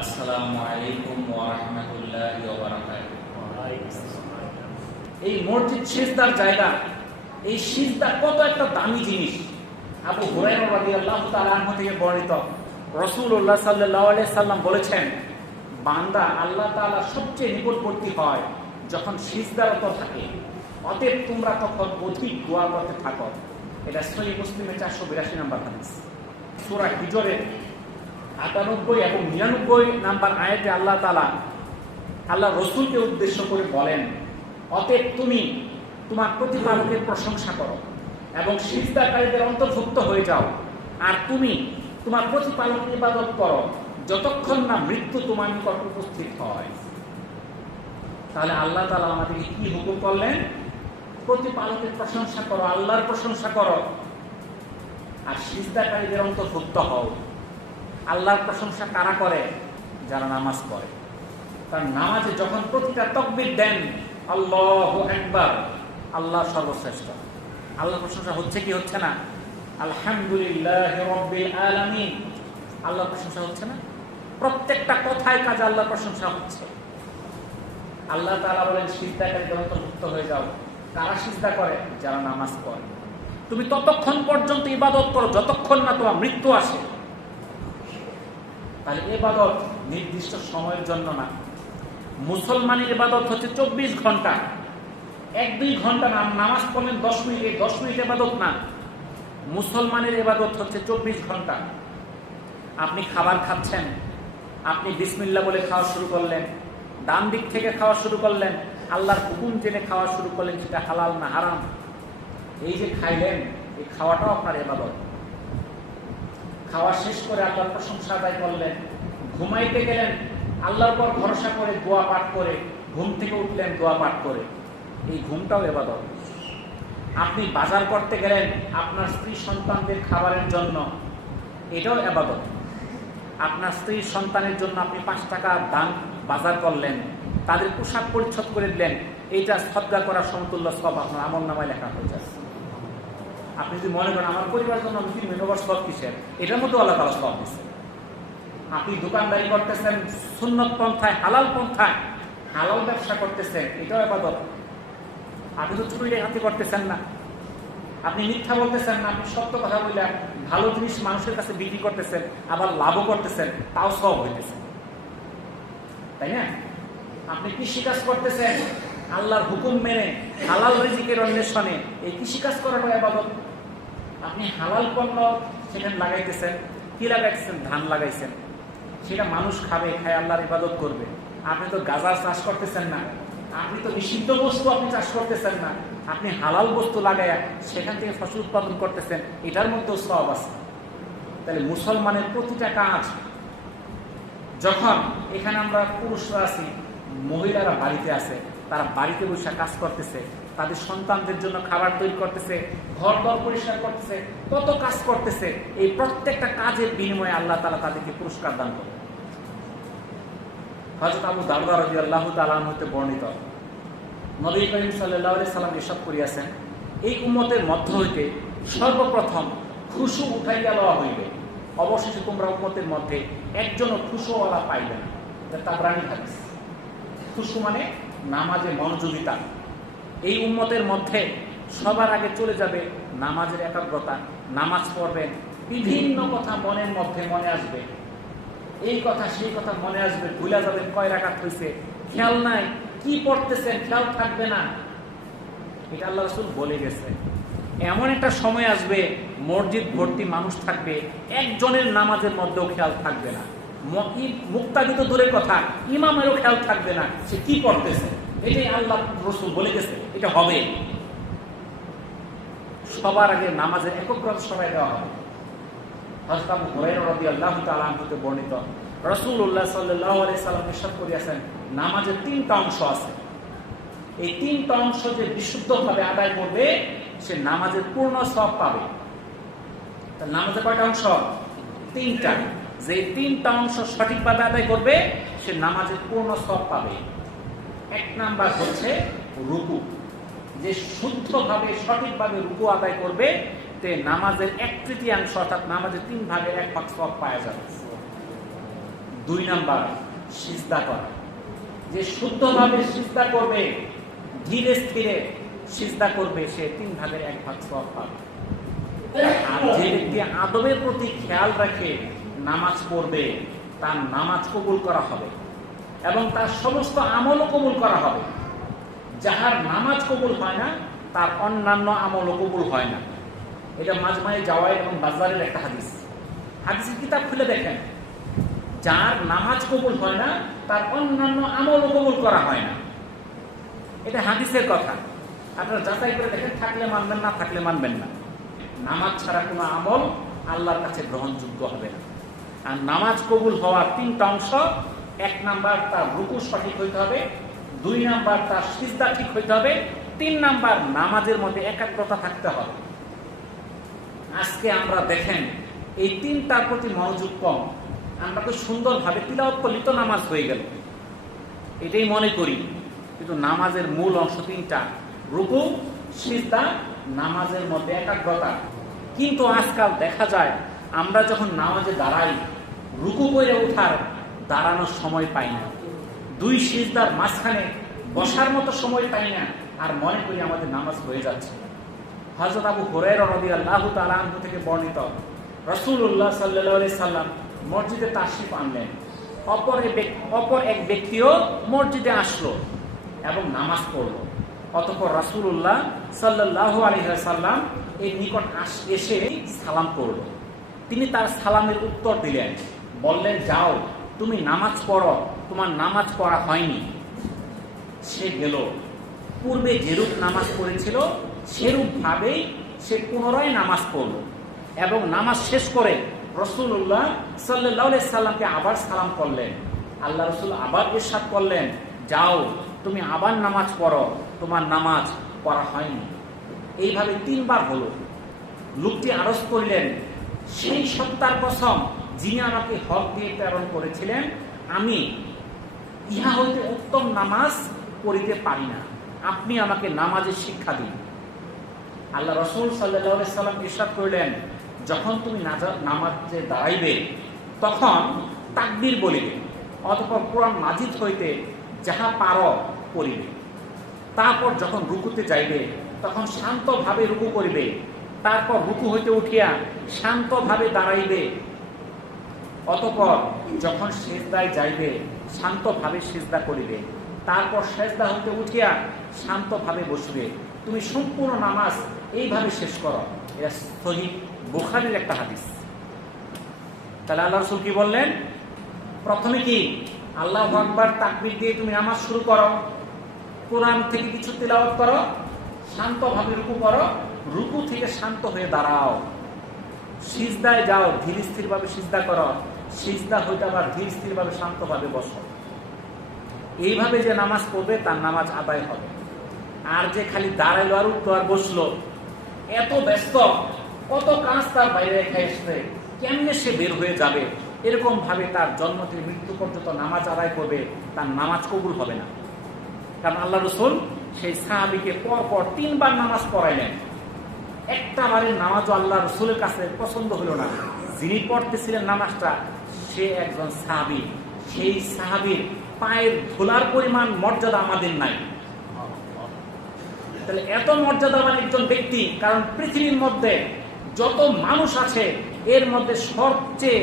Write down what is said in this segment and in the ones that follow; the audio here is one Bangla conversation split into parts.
আসসালামু আলাইকুম ওয়া রাহমাতুল্লাহি ওয়া বারাকাতুহু। এই মসজিদ সিজদার জায়গা, এই সিজদা কত একটা দামি জিনিস। আবু হুরায়রা রাদিয়াল্লাহু তাআলা আনহু থেকে বর্ণিত, রাসূলুল্লাহ সাল্লাল্লাহু আলাইহি সাল্লাম বলেছেন, বান্দা আল্লাহ তাআলা সবচেয়ে নিকটবর্তী হয় যখন সিজদারত থাকে। অতএব তোমরা তখন অধিক দোয়া করতে থাকো। এটা সহিহ মুসলিমের 482 নম্বর হাদিস। সূরা হিজরের 98 এবং 99 নাম্বার আয়াতে আল্লাহ তাআলা আল্লাহ রসুলকে উদ্দেশ্য করে বলেন, অতএব তুমি তোমার প্রতিপালকের প্রশংসা করো এবং সিজদাকারীদের অন্তর্ভুক্ত হয়ে যাও, আর তুমি তোমার প্রতিপালকের ইবাদত করো যতক্ষণ না মৃত্যু তোমার নিকট উপস্থিত হয়। তাহলে আল্লাহ তাআলা আমাদেরকে কি হুকুম করলেন? প্রতিপালকের প্রশংসা করো, আল্লাহর প্রশংসা করো, আর সিজদাকারীদের অন্তর্ভুক্ত হও। আল্লাহর প্রশংসা কারা করে? যারা নামাজ পড়ে। কারণ নামাজে যখন প্রতিটা তাকবীর দেন আল্লাহু আকবার, আল্লাহ সর্বশ্রেষ্ঠ। আল্লাহর প্রশংসা হচ্ছে কি হচ্ছে না? আলহামদুলিল্লাহি রাব্বিল আলামিন, আল্লাহর প্রশংসা হচ্ছে না? প্রত্যেকটা কথায় কাজে আল্লাহর প্রশংসা হচ্ছে। আল্লাহ তাআলা বলেন সিজদাকারীদের অন্তর্ভুক্ত হয়ে যাও। কারা সিজদা করে? যারা নামাজ পড়ে। তুমি ততক্ষণ পর্যন্ত ইবাদত করো যতক্ষণ না তোমার মৃত্যু আসে। তাহলে ইবাদত নির্দিষ্ট সময়ের জন্য না। মুসলমানের ইবাদত হচ্ছে 24 ঘন্টা। 1-2 ঘন্টা নামাজ পড়লেন 10 মিনিট, 10 মিনিট ইবাদত না। মুসলমানের ইবাদত হচ্ছে 24 ঘন্টা। আপনি খাবার খাচ্ছেন, আপনি বিসমিল্লাহ বলে খাওয়া শুরু করলেন, ডান দিক থেকে খাওয়া শুরু করলেন, আল্লাহর হুকুম জেনে খাওয়া শুরু করলেন, সেটা হালাল না হারাম। এই যে খাইলেন, এই খাওয়াটাও আপনার ইবাদত। খাওয়া শেষ করে আল্লাহর প্রশংসা আদায় করলেন, ঘুমাইতে গেলেন আল্লাহর উপর ভরসা করে দোয়া পাঠ করে, ঘুম থেকে উঠলেন দোয়া পাঠ করে, এই ঘুমটাও ইবাদত। আপনি বাজার করতে গেলেন আপনার স্ত্রী সন্তানদের খাবারের জন্য, এটাও ইবাদত। আপনার স্ত্রী সন্তানের জন্য আপনি 5 টাকা দান বাজার করলেন, তাদের পোশাক পরিচ্ছদ করে দিলেন, এইটা সদকা করার সমতুল্য সব আপনার আমলনামায় লেখা হয়ে যাচ্ছে। আপনি যদি মনে করেন আমার পরিবারের জন্য আমি মেনবার সব কিসের, এটার মধ্যে আল্লাহ তাআলা সব দিচ্ছে। আপনি দোকানদারি করতেছেন সুন্নত পন্থায়, হালাল পন্থায়, হালাল ব্যবসা করতেছেন, এটাও ইবাদত। আপনি তো চুরি ডাকাতি করতেছেন না, আপনি মিথ্যা বলতেছেন না, আপনি সত্য কথা বলে ভালো জিনিস মানুষের কাছে বিক্রি করতেছেন, আবার লাভও করতেছেন, তাও সব হইতেছে, তাই না? আপনি কৃষিকাজ করতেছেন আল্লাহর হুকুম মেনে, হালাল রিজিকের অন্বেষণে, এই কৃষিকাজ করাটা ইবাদত। আপনি হালাল পণ্য সেখানে লাগাইতেছেন। কি লাগাইতেছেন? ধান লাগাইছেন, সেটা মানুষ খাবে, খায় আল্লাহর ইবাদত করবে। আপনি তো গাঁজার চাষ করতেছেন না, আপনি তো নিষিদ্ধ বস্তু আপনি চাষ করতেছেন না, আপনি হালাল বস্তু লাগাইয়া সেখান থেকে ফসল উৎপাদন করতেছেন, এটার মধ্যেও সওয়াব আছে। তাহলে মুসলমানের প্রতিটা কাজ, যখন এখানে আমরা পুরুষরা আছি, মহিলারা বাড়িতে আছে, তারা বাড়িতে বসে কাজ করতেছে, তাদের সন্তানদের জন্য খাবার তৈরি করতেছে, ঘর দর পরিষ্কার করতেছে, কত কাজ করতেছে। এই প্রত্যেকটা কাজের বিনিময়ে আল্লাহ তাআলা তাদেরকে পুরস্কার দান করে। হযরত আবু দারদা রাদিয়াল্লাহু তাআলা আনহু হতে বর্ণিত, নবী করিম সাল্লাল্লাহু আলাইহি সাল্লাম ইরশাদ করিয়াছেন, এই উম্মতের মধ্য হইতে সর্বপ্রথম খুশু উঠাইয়া লওয়া হইবে, অবশেষে তোমরা উম্মতের মধ্যে একজনও খুশুওয়ালা পাইবে না। এটা তাবরানী হাদিস। খুশু মানে নামাজে মনোযোগিতা। এই উম্মতের মধ্যে সবার আগে চলে যাবে নামাজের একাগ্রতা। নামাজ পড়বেন, বিভিন্ন কথা মনের মধ্যে মনে আসবে, এই কথা সেই কথা মনে আসবে, ভুলে যাবেন কয় রাকাত হইছে, খেয়াল নাই, কি পড়তেছেন খেয়াল থাকবে না। এটা আল্লাহ রাসূল বলে গেছে। এমন একটা সময় আসবে মসজিদ ভর্তি মানুষ থাকবে, একজনের নামাজের মধ্যেও খেয়াল থাকবে না। মুক্তাদি তো দূরের কথা, ইমামেরও খেয়াল থাকবে না সে কি পড়তেছে। এটাই আল্লাহ রাসূল বলে গেছে, এটা হবে। সবার আগে নামাজের একগ্রতা সময় দেওয়া হবে। হযরত আবু হুরায়রা রাদিয়াল্লাহু তাআলা আনহু থেকে বর্ণিত, রাসূলুল্লাহ সাল্লাল্লাহু আলাইহি সাল্লাম ইরশাদ করিয়াছেন, নামাজের 3টা অংশ আছে। এই 3টা অংশ যে বিশুদ্ধভাবে আদায় করবে সে নামাজের পূর্ণ সওয়াব পাবে। তাহলে নামাজের কয়টা অংশ? 3টা। যে 3টা অংশ সঠিকভাবে আদায় করবে সে নামাজের পূর্ণ সওয়াব পাবে। 1 নাম্বার হচ্ছে রুকু। যে শুদ্ধভাবে সঠিকভাবে রুকু আদায় করবে তে নামাজের 1/3 অর্থাৎ নামাজের 3 ভাগের 1 ভাগ সওয়াব পাওয়া যাবে। 2 নাম্বার সিজদা করা। যে শুদ্ধভাবে সিজদা করবে, ধীরে স্থিরে সিজদা করবে, সে 3 ভাগের 1 ভাগ সওয়াব পাবে। আর যে ব্যক্তি আদবের প্রতি খেয়াল রাখে নামাজ পড়বে, তার নামাজ কবুল করা হবে এবং তার সমস্ত আমলও কবুল করা হবে। যাহার নামাজ কবুল হয় না, তার অন্যান্য আমলও কবুল হয় না। এটা মাজমায়ে জাওয়ায়েদ এবং বাজারের একটা হাদিস। হাদিসের কিতাব খুলে দেখেন, যার নামাজ কবুল হয় না, তার অন্যান্য আমলও কবুল করা হয় না। এটা হাদিসের কথা, আপনারা যাচাই করে দেখেন, থাকলে মানবেন, না থাকলে মানবেন না। নামাজ ছাড়া কোনো আমল আল্লাহর কাছে গ্রহণযোগ্য হবে না। আর নামাজ কবুল হওয়ার 3টা অংশ: 1 নাম্বার তার রুকু সঠিক হইতে হবে, 2 নাম্বার তার সিজদা ঠিক হইতে হবে, 3 নাম্বার নামাজের মধ্যে একাগ্রতা থাকতে হবে। আজকে আমরা দেখেন এই 3টার প্রতি মনোযোগ কম। আমরা খুব সুন্দরভাবে তিলাওয়াত করলে তো নামাজ হয়ে গেল, এটাই মনে করি, কিন্তু নামাজের মূল অংশ 3টা: রুকু, সিজদা, নামাজের মধ্যে একাগ্রতা। কিন্তু আজকাল দেখা যায় আমরা যখন নামাজে দাঁড়াই, রুকু করে ওঠার দাঁড়ানোর সময় পাই না, 2 সিজদার মাঝখানে বসার মতো সময় পাই না, আর মনে করি আমাদের নামাজ হয়ে যাচ্ছে। হযরত আবু হুরায়রা রাদিয়াল্লাহু তাআলা আনহু থেকে বর্ণিত, রাসূলুল্লাহ সাল্লাল্লাহু আলাইহি সাল্লাম মসজিদে তাশরিফ আনলেন। অপর এক ব্যক্তিও মসজিদে আসলো এবং নামাজ পড়লো। অতঃপর রাসূলুল্লাহ সাল্লাল্লাহু আলাইহি সাল্লাম এর নিকট এসে সালাম করলো। তিনি তার সালামের উত্তর দিলেন, বললেন, যাও তুমি নামাজ পড়ো, তোমার নামাজ পড়া হয়নি। সে গেল, পূর্বে যেরূপ নামাজ পড়েছিল সেরূপ ভাবেই সে পুনরায় নামাজ পড়ল এবং নামাজ শেষ করে রাসূলুল্লাহ সাল্লাল্লাহু আলাইহি সাল্লামকে আবার সালাম করলেন। আল্লাহ রাসূল আবার ইরশাদ করলেন, যাও তুমি আবার নামাজ পড়ো, তোমার নামাজ পড়া হয়নি। এইভাবে 3 বার হলো। লোকটি আরজ করলেন, সেই সত্তার কসম যিনি আমাকে হক দিয়ে প্রেরণ করেছিলেন, আমি ইহা হইতে উত্তম নামাজ পড়িতে পারি না, আপনি আমাকে নামাজের শিক্ষা দিন। আল্লাহ রাসূল সাল্লাল্লাহু আলাইহি সাল্লাম ইরশাদ করলেন, যখন তুমি নামাজে দাঁড়াইবে তখন তাকবীর বলিবে, অতঃপর কোরআন মাজিদ হইতে যাহা পারো পড়িবে। তারপর যখন রুকুতে যাইবে তখন শান্তভাবে রুকু করিবে, তারপর রুকু হইতে উঠিয়া শান্তভাবে দাঁড়াইবে, অতঃপর যখন সিজদায় যাইবে শান্তভাবে সিজদা করিবে, তারপর সিজদা হইতে উঠিয়া শান্তভাবে বসবে। তুমি সম্পূর্ণ নামাজ এইভাবে শেষ করো। এটা সহিহ বুখারীর একটা হাদিস। তাহলে আল্লাহ রাসূল কি বললেন? প্রথমে কি আল্লাহু আকবার তাকবীর দিয়ে তুমি নামাজ শুরু করো, কোরআন থেকে কিছু তিলাওয়াত করো, শান্তভাবে রুকু করো, রুকু থেকে শান্ত হয়ে দাঁড়াও, সিজদায় যাও, ধীর স্থিরভাবে সিজদা করো, সিজদা হইতে আবার ধীর স্থিরভাবে শান্তভাবে বসো। এইভাবে যে নামাজ পড়বে তার নামাজ আদায় হবে। আর যে খালি দাঁড়াইলো আর উঠলো আর বসলো, এত ব্যস্ত, কত কাজ তার বাইরে রেখে এসছে, কেমনে সে বের হয়ে যাবে, এরকম ভাবে তার জন্ম থেকে মৃত্যু পর্যন্ত নামাজ আদায় করবে, তার নামাজ কবুল হবে না। কারণ আল্লাহ রাসূল সেই সাহাবীকে পরপর 3 বার নামাজ পড়াইলেন। একটা বারের নামাজও আল্লাহ রাসূলের কাছে পছন্দ হলো না। যিনি পড়তেছিলেন নামাজটা সে একজন সাহাবী, সেই সাহাবীর পায়ের ধুলার পরিমাণ মর্যাদা আমাদের নাই। তাহলে এত মর্যাদাবান একজন ব্যক্তি, কারণ পৃথিবীর মধ্যে যত মানুষ আছে এর মধ্যে সবচেয়ে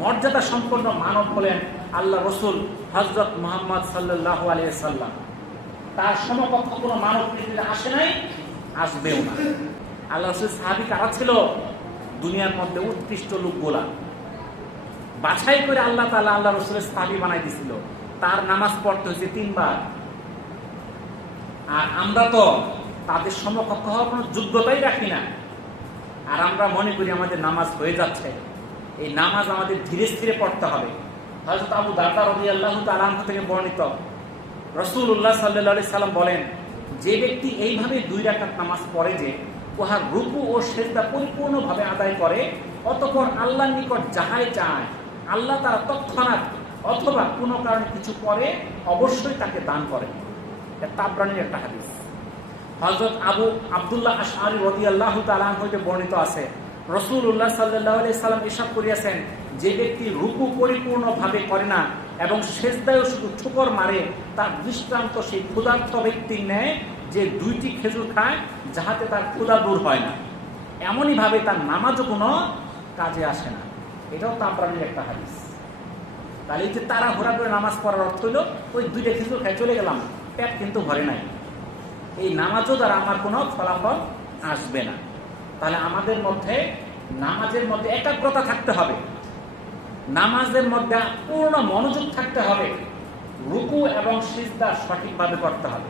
মর্যাদা সম্পন্ন মানব হলেন আল্লাহ রাসূল হযরত মুহাম্মদ সাল্লাল্লাহু আলাইহি সাল্লাম। তার সমকক্ষ কোনো মানব পৃথিবীতে আসে নাই, আসবেও না। আল্লাহ রাসূল সাহাবী কারা ছিল? দুনিয়ার মধ্যে উৎকৃষ্ট লোকগুলা বাছাই করে আল্লাহ তাআলা আল্লাহ রাসূলের সাহাবী বানাই দিয়েছিল। তার নামাজ পড়তে হয়েছে 3 বার। আর আমরা তো তাদের সমকক্ষ হওয়ার কোনো যোগ্যতাই রাখি না। আর আমরা মনে করি আমাদের নামাজ হয়ে যাচ্ছে। এই নামাজ আমাদের ধীরে স্থিরে পড়তে হবে। হযরত আবু দারদা রাদিয়াল্লাহু তাআলা আনহু থেকে বর্ণিত, রাসূলুল্লাহ সাল্লাল্লাহু আলাইহি সাল্লাম বলেন, যে ব্যক্তি এইভাবে 2 রাকাত নামাজ পড়ে যে উহার রুকু ও সিজদা পরিপূর্ণভাবে আদায় করে, অতঃপর আল্লাহর নিকট যাহাই চায় আল্লাহ তারা তৎক্ষণাৎ অথবা কোনো কারণে কিছু করে অবশ্যই তাকে দান করে। এটা তাবরানীর একটা হাদিস। হযরত আবু আব্দুল্লাহ আশআরী রাদিয়াল্লাহু তাআলা আনহু হতে বর্ণিত আছে, রাসূলুল্লাহ সাল্লাল্লাহু আলাইহি সাল্লাম ইরশাদ করিয়াছেন, যে ব্যক্তি রুকু পরিপূর্ণভাবে করে না এবং সেজদায়ও শুধু ঠুকর মারে, তার দৃষ্টান্ত সেই ক্ষুধার্ত ব্যক্তির ন্যায় যে 2টি খেজুর খায় যাহাতে তার ক্ষুধা দূর হয় না। এমনই ভাবে তার নামাজও কোনো কাজে আসে না। এটাও তাবরানীর একটা হাদিস। তাহলে এই যে তারা ঘোরা করে নামাজ পড়ার অর্থ হইল ওই 2টা খেজুর খাই চলে গেলাম, পেট কিন্তু ভরে নাই, এই নামাজও দ্বারা আমার কোনো ফলাফল আসবে না। তাহলে আমাদের মধ্যে নামাজের মধ্যে একাগ্রতা থাকতে হবে, নামাজের মধ্যে পূর্ণ মনোযোগ থাকতে হবে, রুকু এবং সিজদা সঠিকভাবে করতে হবে।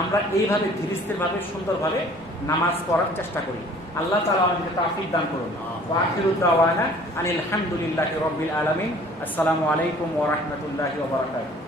আমরা এইভাবে ধীরে স্থিরভাবে সুন্দরভাবে নামাজ পড়ার চেষ্টা করি। আল্লাহ তাআলা আমাদেরকে তৌফিক দান করুন। ওয়া আখিরু দাওয়ানা আনিল হামদুলিল্লাহি রাব্বিল আলামিন। আসসালামু আলাইকুম ওয়া রাহমাতুল্লাহি ওয়া বারাকাতুহু।